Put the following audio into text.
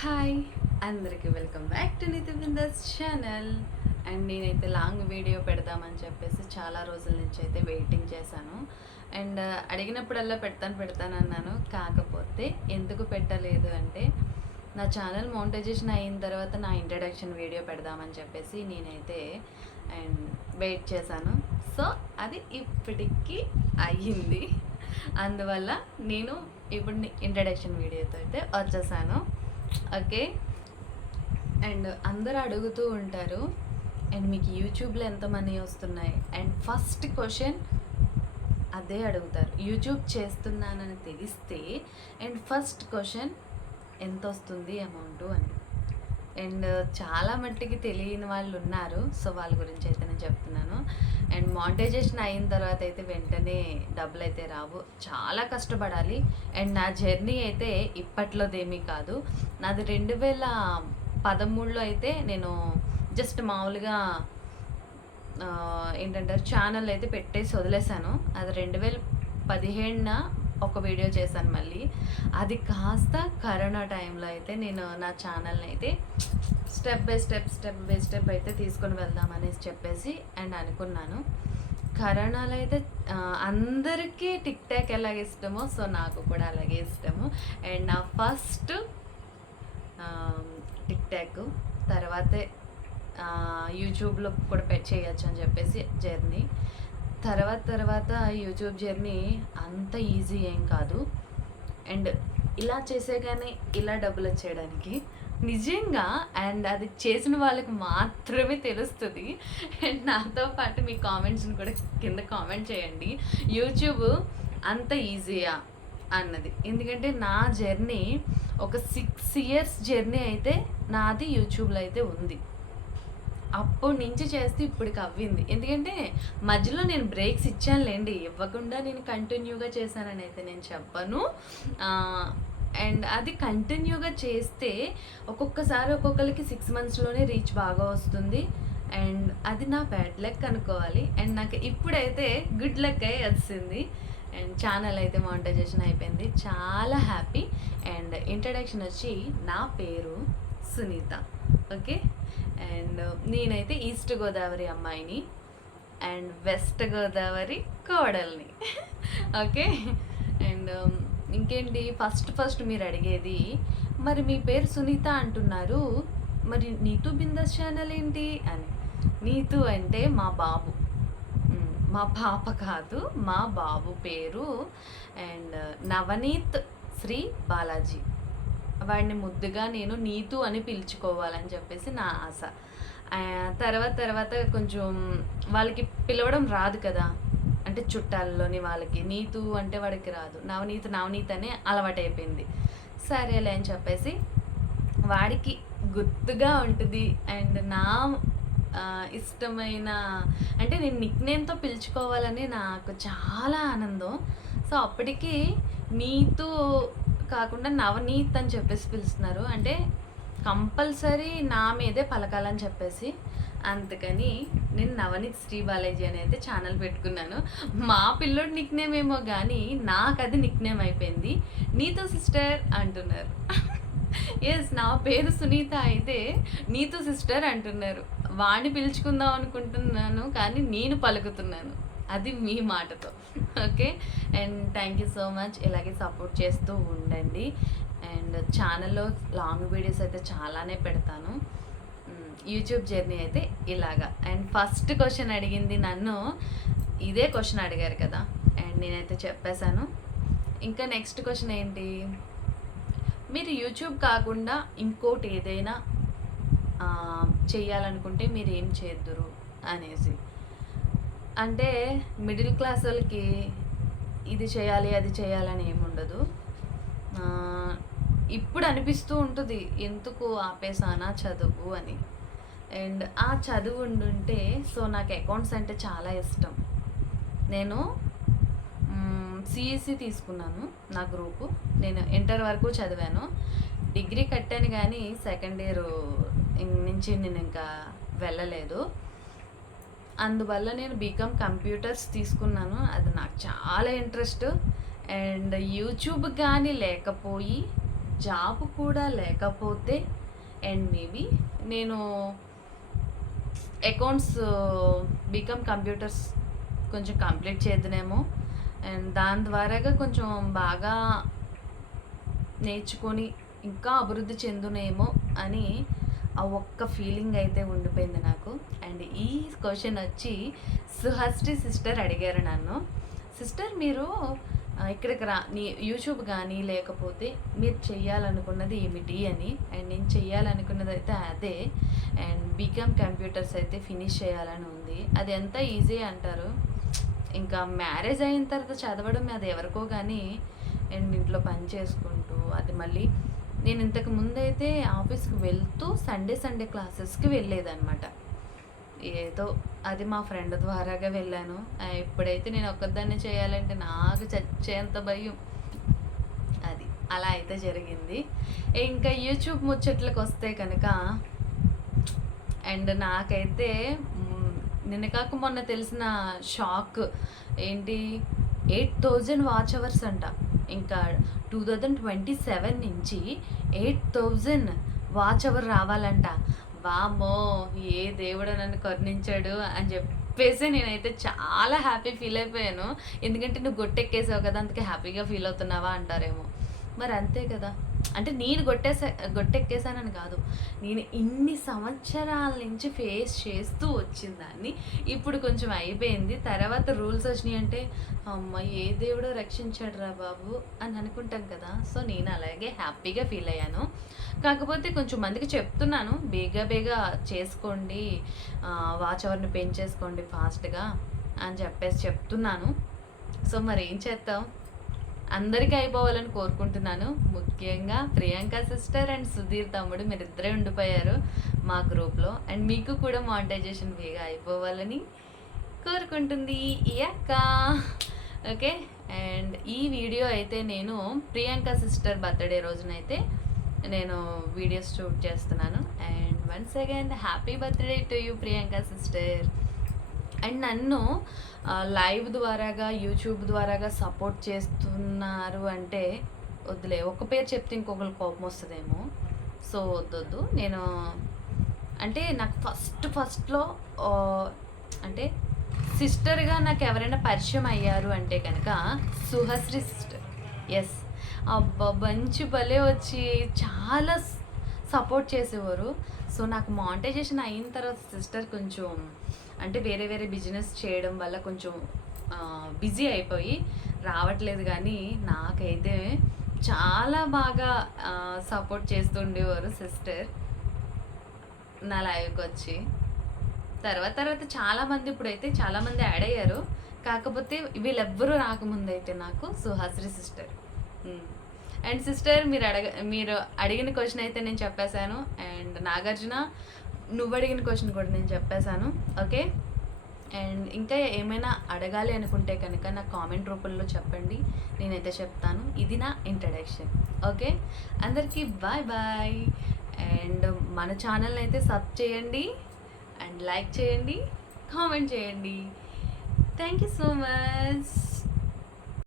Hi అందరికీ welcome back to NITI bindaas channel. And నేనైతే long video పెడదామని చెప్పేసి చాలా రోజుల నుంచి అయితే వెయిటింగ్ చేశాను. అండ్ అడిగినప్పుడల్లా పెడతాను అన్నాను. కాకపోతే ఎందుకు పెట్టలేదు అంటే నా ఛానల్ మోనిటైజేషన్ అయిన తర్వాత నా ఇంట్రడక్షన్ వీడియో పెడదామని చెప్పేసి నేనైతే అండ్ వెయిట్ చేశాను. సో అది ఇప్పటికీ అయ్యింది. అందువల్ల నేను ఇప్పుడు ఇంట్రడక్షన్ వీడియోతో అయితే వచ్చేసాను. ఓకే. అండ్ అందరూ అడుగుతూ ఉంటారు అండ్ మీకు యూట్యూబ్లో ఎంత మనీ వస్తున్నాయి అండ్ ఫస్ట్ క్వశ్చన్ అదే అడుగుతారు. యూట్యూబ్ చేస్తున్నానని తెలిస్తే అండ్ ఫస్ట్ క్వశ్చన్ ఎంత వస్తుంది అమౌంట్ అని. అండ్ చాలా మట్టికి తెలియని వాళ్ళు ఉన్నారు. సో వాళ్ళ గురించి అయితే నేను చెప్తున్నాను. అండ్ మానిటైజేషన్ అయిన తర్వాత అయితే వెంటనే డబ్బులు అయితే రావు, చాలా కష్టపడాలి. అండ్ నా జర్నీ అయితే ఇప్పట్లోదేమీ కాదు. నాది 2013లో అయితే నేను జస్ట్ మామూలుగా ఏంటంటారు ఛానల్ అయితే పెట్టేసి వదిలేశాను. అది 2017న ఒక వీడియో చేశాను మళ్ళీ. అది కాస్త కరోనా టైంలో అయితే నేను నా ఛానల్ని అయితే స్టెప్ బై స్టెప్ అయితే తీసుకొని వెళ్దాం అనేసి చెప్పేసి అండ్ అనుకున్నాను. కరోనాలో అయితే అందరికీ టిక్ టాక్ ఎలాగ ఇష్టమో సో నాకు కూడా అలాగే ఇష్టము. అండ్ నా ఫస్ట్ టిక్ టాక్ తర్వాతే యూట్యూబ్లో కూడా చేయొచ్చు అని చెప్పేసి జర్నీ. తర్వాత యూట్యూబ్ జర్నీ అంత ఈజీ ఏం కాదు. అండ్ ఇలా చేసేగానే ఇలా డబ్బులు వచ్చేయడానికి నిజంగా అండ్ అది చేసిన వాళ్ళకి మాత్రమే తెలుస్తుంది. అండ్ నాతో పాటు మీ కామెంట్స్ని కూడా కింద కామెంట్ చేయండి, యూట్యూబ్ అంత ఈజీయా అన్నది. ఎందుకంటే నా జర్నీ ఒక 6 years జర్నీ అయితే నాది యూట్యూబ్లో అయితే ఉంది. అప్పటి నుంచి చేస్తే ఇప్పటికి అవ్వింది. ఎందుకంటే మధ్యలో నేను బ్రేక్స్ ఇచ్చానులేండి, ఇవ్వకుండా నేను కంటిన్యూగా చేశానని అయితే నేను చెప్పను. అండ్ అది కంటిన్యూగా చేస్తే ఒక్కొక్కసారి ఒక్కొక్కరికి 6 monthsలోనే రీచ్ బాగా వస్తుంది. అండ్ అది నా బ్యాడ్ లక్ అనుకోవాలి. అండ్ నాకు ఇప్పుడైతే గుడ్ లక్ అయి వచ్చింది. అండ్ ఛానల్ అయితే మానిటైజేషన్ అయిపోయింది, చాలా హ్యాపీ. అండ్ ఇంట్రడక్షన్ వచ్చి నా పేరు సునీత. ఓకే. అండ్ నేనైతే ఈస్ట్ గోదావరి అమ్మాయిని అండ్ వెస్ట్ గోదావరి కోడల్ని. ఓకే. అండ్ ఇంకేంటి ఫస్ట్ మీరు అడిగేది, మరి మీ పేరు సునీత అంటున్నారు, మరి నీతు బిందాస్ ఛానల్ ఏంటి అని. నీతు అంటే మా బాబు, మా పాప కాదు, మా బాబు పేరు. అండ్ నవనీత్ శ్రీ బాలాజీ. వాడిని ముద్దుగా నేను నీతు అని పిలుచుకోవాలని చెప్పేసి నా ఆశ. తర్వాత కొంచెం వాళ్ళకి పిలవడం రాదు కదా, అంటే చుట్టాల్లోని వాళ్ళకి నీతు అంటే వాడికి రాదు, నవనీత్ అనే అలవాటైపోయింది. సరేలే అని చెప్పేసి వాడికి గుర్తుగా ఉంటుంది. అండ్ నా ఇష్టమైన అంటే నేను నిక్ నేమ్తో పిలుచుకోవాలని నాకు చాలా ఆనందం. సో అప్పటికి నీతు కాకుండా నవనీత్ అని చెప్పేసి పిలుస్తున్నారు, అంటే కంపల్సరీ నా మీదే పలకాలని చెప్పేసి. అందుకని నేను నవనీత్ శ్రీ బాలాజీ అని అయితే ఛానల్ పెట్టుకున్నాను. మా పిల్లోడు నిక్ నేమ్ ఏమో కానీ నాకు అది నిక్ నేమ్ అయిపోయింది. నీతు సిస్టర్ అంటున్నారు. ఎస్, నా పేరు సునీత అయితే నీతు సిస్టర్ అంటున్నారు. వాడిని పిలుచుకుందాం అనుకుంటున్నాను కానీ నేను పలుకుతున్నాను, అది మీ మాటతో. Okay. And thank you so much. ఇలాగే సపోర్ట్ చేస్తూ ఉండండి. అండ్ ఛానల్లో లాంగ్ వీడియోస్ అయితే చాలానే పెడతాను. యూట్యూబ్ జర్నీ అయితే ఇలాగా. అండ్ ఫస్ట్ క్వశ్చన్ అడిగింది నన్ను, ఇదే క్వశ్చన్ అడిగారు కదా, అండ్ నేనైతే చెప్పేశాను. ఇంకా నెక్స్ట్ క్వశ్చన్ ఏంటి, మీరు యూట్యూబ్ కాకుండా ఇంకోటి ఏదైనా చేయాలనుకుంటే మీరు ఏం చేద్దురు అనేసి. అంటే మిడిల్ క్లాస్ వాళ్ళకి ఇది చేయాలి అది చేయాలని ఏముండదు. ఇప్పుడు అనిపిస్తూ ఉంటుంది ఎందుకు ఆపేసానా చదువు అని. అండ్ ఆ చదువు ఉండుంటే, సో నాకు అకౌంట్స్ అంటే చాలా ఇష్టం. నేను సిఎస్సి తీసుకున్నాను, నా గ్రూపు. నేను ఇంటర్ వరకు చదివాను, డిగ్రీ కట్టాను కానీ సెకండ్ ఇయర్ నుంచి నేను ఇంకా వెళ్ళలేదు. అందువల్ల నేను బీకామ్ కంప్యూటర్స్ తీసుకున్నాను. అది నాకు చాలా ఇంట్రెస్ట్. అండ్ యూట్యూబ్ కానీ లేకపోయి జాబ్ కూడా లేకపోతే అండ్ మేబీ నేను అకౌంట్స్ బీకామ్ కంప్యూటర్స్ కొంచెం కంప్లీట్ చేద్దునేమో అండ్ దాని ద్వారాగా కొంచెం బాగా నేర్చుకొని ఇంకా అభివృద్ధి చెందునేమో అని ఆ ఒక్క ఫీలింగ్ అయితే ఉండిపోయింది నాకు. అండ్ ఈ క్వశ్చన్ వచ్చి సుహస్టి సిస్టర్ అడిగారు నన్ను, సిస్టర్ మీరు ఇక్కడికి నీ యూట్యూబ్ కానీ లేకపోతే మీరు చెయ్యాలనుకున్నది ఏమిటి అని. అండ్ నేను చెయ్యాలనుకున్నది అయితే అదే, అండ్ బీకామ్ కంప్యూటర్స్ అయితే ఫినిష్ చేయాలని ఉంది. అది ఎంత ఈజీ అంటారు, ఇంకా మ్యారేజ్ అయిన తర్వాత చదవడం అది ఎవరికో కానీ, అండ్ ఇంట్లో పని చేసుకుంటూ అది మళ్ళీ నేను ఇంతకు ముందైతే ఆఫీస్కి వెళ్తూ సండే క్లాసెస్కి వెళ్ళేదన్నమాట. ఏదో అది మా ఫ్రెండ్ ద్వారాగా వెళ్ళాను. ఇప్పుడైతే నేను ఒక్కదాన్ని చేయాలంటే నాకు చచ్చేంత భయం. అది అలా అయితే జరిగింది. ఇంకా యూట్యూబ్ ముచ్చట్లకు వస్తే కనుక అండ్ నాకైతే నిన్న కాక మొన్న తెలిసిన షాక్ ఏంటి, 8,000 వాచ్ అవర్స్ అంట. ఇంకా 2027 నుంచి 8,000 వాచ్ అవర్ రావాలంట. వామ్మో, ఏ దేవుడు నన్ను కరుణించాడు అని చెప్పేసి నేనైతే చాలా హ్యాపీ ఫీల్ అయిపోయాను. ఎందుకంటే నువ్వు గొట్టెక్కేసావు కదా, అందుకే హ్యాపీగా ఫీల్ అవుతున్నావా అంటారేమో. మరి అంతే కదా, అంటే నేను గొట్టెక్కేసానని కాదు, నేను ఇన్ని సంవత్సరాల నుంచి ఫేస్ చేస్తూ వచ్చిందాన్ని ఇప్పుడు కొంచెం అయిపోయింది. తర్వాత రూల్స్ వచ్చినాయి అంటే అమ్మ ఏ దేవుడో రక్షించాడు రా బాబు అని అనుకుంటాం కదా. సో నేను అలాగే హ్యాపీగా ఫీల్ అయ్యాను. కాకపోతే కొంచెం మందికి చెప్తున్నాను, బేగా చేసుకోండి, వాచ్ అవర్ని పెంచేసుకోండి ఫాస్ట్గా అని చెప్పేసి చెప్తున్నాను. సో మరి ఏం చేస్తాం, అందరికీ అయిపోవాలని కోరుకుంటున్నాను. ముఖ్యంగా ప్రియాంక సిస్టర్ అండ్ సుధీర్ తమ్ముడు మీరిద్దరే ఉండిపోయారు మా గ్రూప్లో. అండ్ మీకు కూడా మానిటైజేషన్ వేగా అయిపోవాలని కోరుకుంటుంది ఈ అక్క. ఓకే, అండ్ ఈ వీడియో అయితే నేను ప్రియాంక సిస్టర్ బర్త్డే రోజునైతే నేను వీడియోస్ షూట్ చేస్తున్నాను. And once again happy birthday to you Priyanka sister. And నన్ను లైవ్ ద్వారాగా యూట్యూబ్ ద్వారాగా సపోర్ట్ చేస్తున్నారు అంటే వద్దులే, ఒక పేరు చెప్తే ఇంకొకరు కోపం వస్తుందేమో. సో వద్దొద్దు. నేను అంటే నాకు ఫస్ట్లో అంటే సిస్టర్గా నాకు ఎవరైనా పరిచయం అయ్యారు అంటే కనుక సుహస్రి సిస్టర్. ఎస్, అబ్బా మంచి భలే వచ్చి చాలా సపోర్ట్ చేసేవారు. సో నాకు మానిటైజేషన్ అయిన తర్వాత సిస్టర్ కొంచెం అంటే వేరే బిజినెస్ చేయడం వల్ల కొంచెం బిజీ అయిపోయి రావట్లేదు, కానీ నాకైతే చాలా బాగా సపోర్ట్ చేస్తుండేవారు సిస్టర్ నా లైవ్కి వచ్చి. తర్వాత చాలామంది ఇప్పుడైతే చాలామంది యాడ్ అయ్యారు. కాకపోతే వీళ్ళెవ్వరూ రాకముందైతే నాకు సుహాస్రి సిస్టర్. అండ్ సిస్టర్ మీరు అడిగిన క్వశ్చన్ అయితే నేను చెప్పేశాను. అండ్ నాగార్జున నువ్వు అడిగిన క్వశ్చన్ కూడా నేను చెప్పేశాను. ఓకే, అండ్ ఇంకా ఏమైనా అడగాలి అనుకుంటే కనుక నా కామెంట్ రూపంలో చెప్పండి, నేనైతే చెప్తాను. ఇది నా ఇంట్రడక్షన్. ఓకే, అందరికీ బాయ్. అండ్ మన ఛానల్ని అయితే సబ్ చేయండి అండ్ లైక్ చేయండి, కామెంట్ చేయండి. Thank you so much.